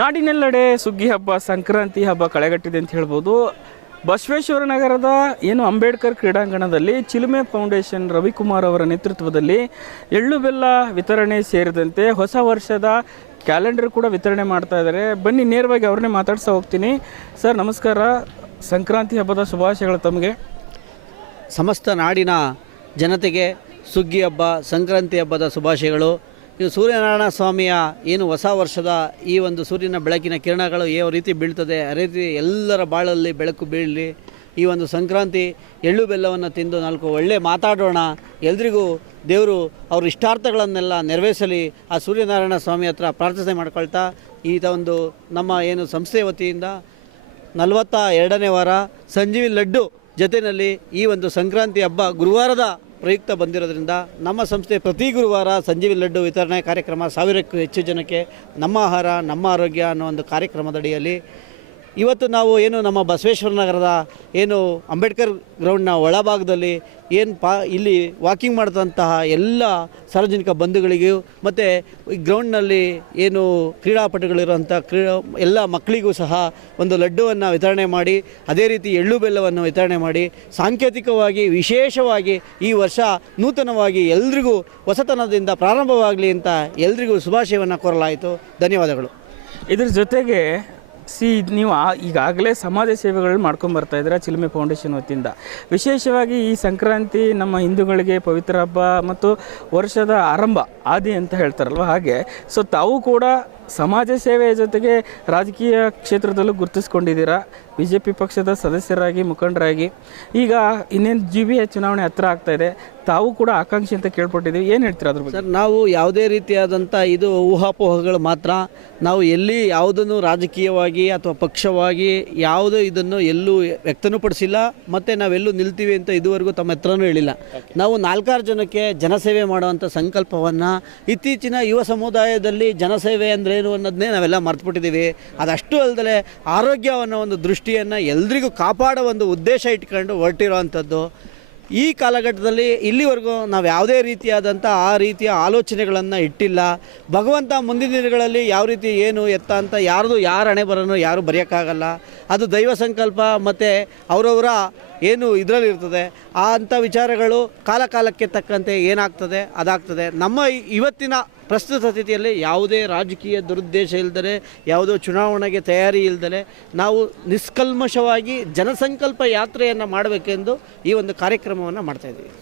ನಾಡಿನೆಲ್ಲೆಡೆ ಸುಗ್ಗಿ ಹಬ್ಬ, ಸಂಕ್ರಾಂತಿ ಹಬ್ಬ ಕಳೆಗಟ್ಟಿದೆ ಅಂತ ಹೇಳ್ಬೋದು. ಬಸವೇಶ್ವರ ನಗರದ ಏನು ಅಂಬೇಡ್ಕರ್ ಕ್ರೀಡಾಂಗಣದಲ್ಲಿ ಚಿಲುಮೆ ಫೌಂಡೇಶನ್ ರವಿಕುಮಾರ್ ಅವರ ನೇತೃತ್ವದಲ್ಲಿ ಎಳ್ಳು ಬೆಲ್ಲ ವಿತರಣೆ ಸೇರಿದಂತೆ ಹೊಸ ವರ್ಷದ ಕ್ಯಾಲೆಂಡರ್ ಕೂಡ ವಿತರಣೆ ಮಾಡ್ತಾ ಇದ್ದಾರೆ. ಬನ್ನಿ ನೇರವಾಗಿ ಅವ್ರನ್ನೇ ಮಾತಾಡ್ತಾ ಹೋಗ್ತೀನಿ. ಸರ್ ನಮಸ್ಕಾರ, ಸಂಕ್ರಾಂತಿ ಹಬ್ಬದ ಶುಭಾಶಯಗಳು ತಮಗೆ. ಸಮಸ್ತ ನಾಡಿನ ಜನತೆಗೆ ಸುಗ್ಗಿ ಹಬ್ಬ, ಸಂಕ್ರಾಂತಿ ಹಬ್ಬದ ಶುಭಾಶಯಗಳು. ಇದು ಸೂರ್ಯನಾರಾಯಣ ಸ್ವಾಮಿಯ ಏನು ಹೊಸ ವರ್ಷದ ಈ ಒಂದು ಸೂರ್ಯನ ಬೆಳಕಿನ ಕಿರಣಗಳು ಯಾವ ರೀತಿ ಬೀಳ್ತದೆ ಅದೇ ರೀತಿ ಎಲ್ಲರ ಬಾಳಲ್ಲಿ ಬೆಳಕು ಬೀಳಲಿ. ಈ ಒಂದು ಸಂಕ್ರಾಂತಿ ಎಳ್ಳು ಬೆಲ್ಲವನ್ನು ತಿಂದು ನಾಲ್ಕು ಒಳ್ಳೆ ಮಾತಾಡೋಣ, ಎಲ್ರಿಗೂ ದೇವರು ಅವ್ರ ಇಷ್ಟಾರ್ಥಗಳನ್ನೆಲ್ಲ ನೆರವೇರಿಸಲಿ ಆ ಸೂರ್ಯನಾರಾಯಣ ಸ್ವಾಮಿ ಹತ್ರ ಪ್ರಾರ್ಥನೆ ಮಾಡ್ಕೊಳ್ತಾ, ಒಂದು ನಮ್ಮ ಏನು ಸಂಸ್ಥೆ ವತಿಯಿಂದ 42ನೇ ವಾರ ಸಂಜೀವಿ ಲಡ್ಡು ಜೊತೆಯಲ್ಲಿ ಈ ಒಂದು ಸಂಕ್ರಾಂತಿ ಹಬ್ಬ ಗುರುವಾರದ ಪ್ರಯುಕ್ತ ಬಂದಿರೋದ್ರಿಂದ ನಮ್ಮ ಸಂಸ್ಥೆ ಪ್ರತಿ ಗುರುವಾರ ಸಂಜೀವಿ ಲಡ್ಡು ವಿತರಣೆ ಕಾರ್ಯಕ್ರಮ 1000ಕ್ಕೂ ಹೆಚ್ಚು ಜನಕ್ಕೆ ನಮ್ಮ ಆಹಾರ ನಮ್ಮ ಆರೋಗ್ಯ ಅನ್ನೋ ಒಂದು ಕಾರ್ಯಕ್ರಮದಡಿಯಲ್ಲಿ ಇವತ್ತು ನಾವು ಏನು ನಮ್ಮ ಬಸವೇಶ್ವರ ನಗರದ ಏನು ಅಂಬೇಡ್ಕರ್ ಗ್ರೌಂಡ್ನ ಒಳಭಾಗದಲ್ಲಿ ಇಲ್ಲಿ ವಾಕಿಂಗ್ ಮಾಡಿದಂತಹ ಎಲ್ಲ ಸಾರ್ವಜನಿಕ ಬಂಧುಗಳಿಗೂ ಮತ್ತು ಈ ಗ್ರೌಂಡ್ನಲ್ಲಿ ಏನು ಕ್ರೀಡಾಪಟುಗಳಿರುವಂಥ ಎಲ್ಲ ಮಕ್ಕಳಿಗೂ ಸಹ ಒಂದು ಲಡ್ಡುವನ್ನು ವಿತರಣೆ ಮಾಡಿ, ಅದೇ ರೀತಿ ಎಳ್ಳು ಬೆಲ್ಲವನ್ನು ವಿತರಣೆ ಮಾಡಿ, ಸಾಂಕೇತಿಕವಾಗಿ ವಿಶೇಷವಾಗಿ ಈ ವರ್ಷ ನೂತನವಾಗಿ ಎಲ್ರಿಗೂ ಹೊಸತನದಿಂದ ಪ್ರಾರಂಭವಾಗಲಿ ಅಂತ ಎಲ್ರಿಗೂ ಶುಭಾಶಯವನ್ನು ಕೋರಲಾಯಿತು. ಧನ್ಯವಾದಗಳು. ಇದ್ರ ಜೊತೆಗೆ ನೀವು ಈಗಾಗಲೇ ಸಮಾಜ ಸೇವೆಗಳು ಮಾಡ್ಕೊಂಬರ್ತಾ ಇದ್ದೀರಾ ಚಿಲುಮೆ ಫೌಂಡೇಶನ್ ವತಿಯಿಂದ. ವಿಶೇಷವಾಗಿ ಈ ಸಂಕ್ರಾಂತಿ ನಮ್ಮ ಹಿಂದೂಗಳಿಗೆ ಪವಿತ್ರ ಹಬ್ಬ ಮತ್ತು ವರ್ಷದ ಆರಂಭ ಆದಿ ಅಂತ ಹೇಳ್ತಾರಲ್ವ, ಹಾಗೆ ತಾವು ಕೂಡ ಸಮಾಜ ಸೇವೆಯ ಜೊತೆಗೆ ರಾಜಕೀಯ ಕ್ಷೇತ್ರದಲ್ಲೂ ಗುರುತಿಸ್ಕೊಂಡಿದ್ದೀರಾ. BJP ಪಕ್ಷದ ಸದಸ್ಯರಾಗಿ, ಮುಖಂಡರಾಗಿ. ಈಗ ಇನ್ನೇನು GBA ಚುನಾವಣೆ ಹತ್ರ ಆಗ್ತಾ ಇದೆ, ತಾವು ಕೂಡ ಆಕಾಂಕ್ಷಿ ಅಂತ ಕೇಳ್ಪಟ್ಟಿದ್ದೀವಿ. ಏನು ಹೇಳ್ತೀರಾ ಅದ್ರ ಬಗ್ಗೆ? ಸರ್, ನಾವು ಯಾವುದೇ ರೀತಿಯಾದಂಥ ಇದು ಊಹಾಪೋಹಗಳು ಮಾತ್ರ. ನಾವು ಎಲ್ಲಿ ಯಾವುದನ್ನು ರಾಜಕೀಯವಾಗಿ ಅಥವಾ ಪಕ್ಷವಾಗಿ ಯಾವುದೂ ಇದನ್ನು ಎಲ್ಲೂ ವ್ಯಕ್ತನೂ ಪಡಿಸಿಲ್ಲ, ಮತ್ತು ನಾವೆಲ್ಲೂ ನಿಲ್ತೀವಿ ಅಂತ ಇದುವರೆಗೂ ತಮ್ಮ ಹತ್ರನೂ ಹೇಳಿಲ್ಲ. ನಾವು 4-6 ಜನಕ್ಕೆ ಜನಸೇವೆ ಮಾಡುವಂಥ ಸಂಕಲ್ಪವನ್ನು ಇತ್ತೀಚಿನ ಯುವ ಸಮುದಾಯದಲ್ಲಿ ಜನಸೇವೆ ಅಂದ್ರೇನು ಅನ್ನೋದನ್ನೇ ನಾವೆಲ್ಲ ಮರೆತುಬಿಟ್ಟಿದ್ದೀವಿ. ಅದಷ್ಟು ಅಲ್ಲದೆ ಆರೋಗ್ಯವನ್ನು ಒಂದು ದೃಷ್ಟಿಯನ್ನು ಎಲ್ರಿಗೂ ಕಾಪಾಡೋ ಒಂದು ಉದ್ದೇಶ ಇಟ್ಕೊಂಡು ಹೊರಟಿರೋ ಅಂಥದ್ದು. ಈ ಕಾಲಘಟ್ಟದಲ್ಲಿ ಇಲ್ಲಿವರೆಗೂ ನಾವು ಯಾವುದೇ ರೀತಿಯಾದಂಥ ಆ ರೀತಿಯ ಆಲೋಚನೆಗಳನ್ನು ಇಟ್ಟಿಲ್ಲ. ಭಗವಂತ ಮುಂದಿನ ದಿನಗಳಲ್ಲಿ ಯಾವ ರೀತಿ ಏನು ಎತ್ತ ಅಂತ ಯಾರ ಹಣೆ ಬರೋನು ಯಾರು ಬರೆಯೋಕ್ಕಾಗಲ್ಲ. ಅದು ದೈವ ಸಂಕಲ್ಪ ಮತ್ತು ಅವರವರ ಏನು ಇದರಲ್ಲಿರ್ತದೆ. ಅಂಥ ವಿಚಾರಗಳು ಕಾಲಕ್ಕೆ ತಕ್ಕಂತೆ ಏನಾಗ್ತದೆ ಅದಾಗ್ತದೆ. ನಮ್ಮ ಇವತ್ತಿನ ಪ್ರಸ್ತುತ ಸ್ಥಿತಿಯಲ್ಲಿ ಯಾವುದೇ ರಾಜಕೀಯ ದುರುದ್ದೇಶ ಇಲ್ಲದೆ, ಯಾವುದೋ ಚುನಾವಣೆಗೆ ತಯಾರಿ ಇಲ್ಲದೆ ನಾವು ನಿಷ್ಕಲ್ಮಶವಾಗಿ ಜನಸಂಕಲ್ಪ ಯಾತ್ರೆಯನ್ನು ಮಾಡಬೇಕೆಂದು ಈ ಒಂದು ಕಾರ್ಯಕ್ರಮವನ್ನು ಮಾಡ್ತಾಯಿದ್ದೀವಿ.